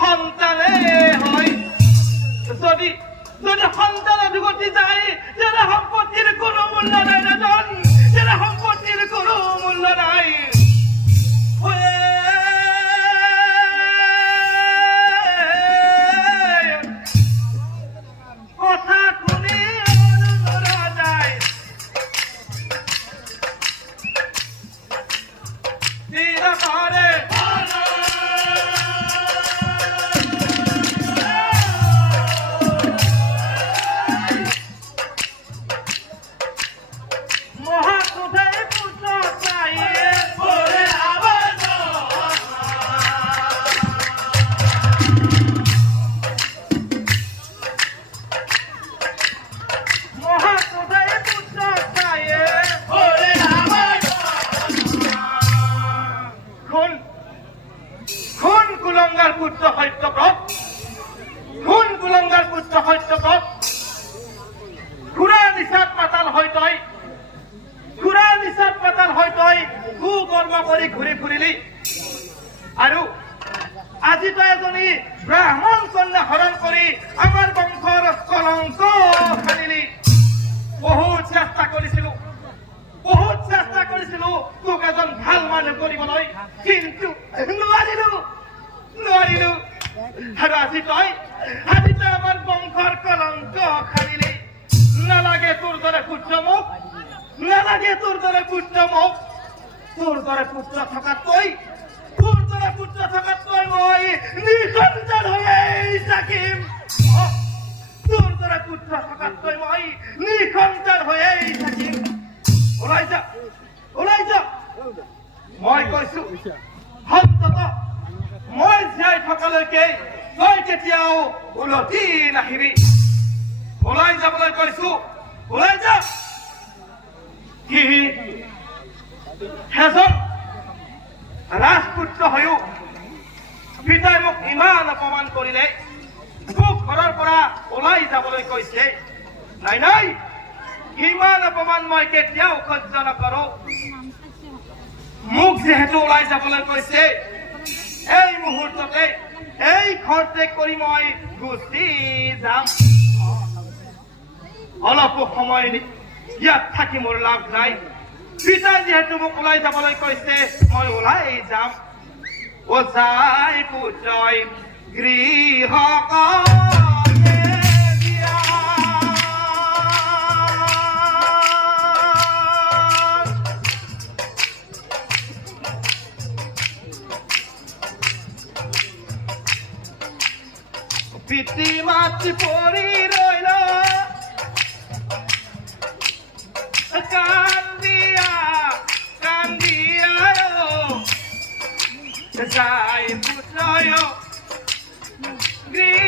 সন্তানে হয় যদি যদি সন্তানে দুগতি সত্যব্রত খুন কুলঙ্গার পুত্র সত্যব্রত ঘুরা নিশাত পাতাল হয় তই নিশাত পাতাল হয় তই কুকৰ্ম কৰি ঘূৰি ফুৰিলি আৰু আজি তই এজনী ব্ৰাহ্মণ কন্যা হৰণ কৰি আমাৰ বংশৰ আৰু আজি তই আজি তই আমাৰ বংশৰ কলংক খানিলি নালাগে তোৰ দৰে পুত্ৰ মোক নালাগে তোৰ দৰে পুত্ৰ মোক তোৰ দৰে পুত্ৰ থকাতকৈ তোৰ দৰে পুত্ৰ থকাতকৈ মই নিসন্তান হৈয়ে থাকিম। অ, তোৰ দৰে পুত্ৰ থকাতকৈ মই নিসন্তান হৈয়ে থাকিম। ওলাই যা ওলাই যা। মই কৈছো মই জীয়াই থকালৈকে তই কেতিয়াও উলটি নাহিবি। ওলাই যাবলৈ কৈছো ওলাই যা। কি? এজন ৰাজপুত্ৰ হৈও পিতাই মোক ইমান অপমান কৰিলে মোক ঘৰৰ পৰা ওলাই যাবলৈ কৈছে। নাই নাই ইমান অপমান মই কেতিয়াও সহ্য নকৰো। মোক যিহেতু ওলাই যাবলৈ কৈছে এই মুহূৰ্ততে এই কৰি মই গুচি যাম। অলপো সময় নি- ইয়াত থাকি মোৰ লাভ নাই। পিতাই যিহেতু মোক ওলাই যাবলৈ কৈছে, মই ওলাই যাম। ওজাই পুত্ৰই গৃহ পিতৃ মাতৃ পরি রইল। কান্দিয়া কান্দিয়া যাই বুঝয় গৃহ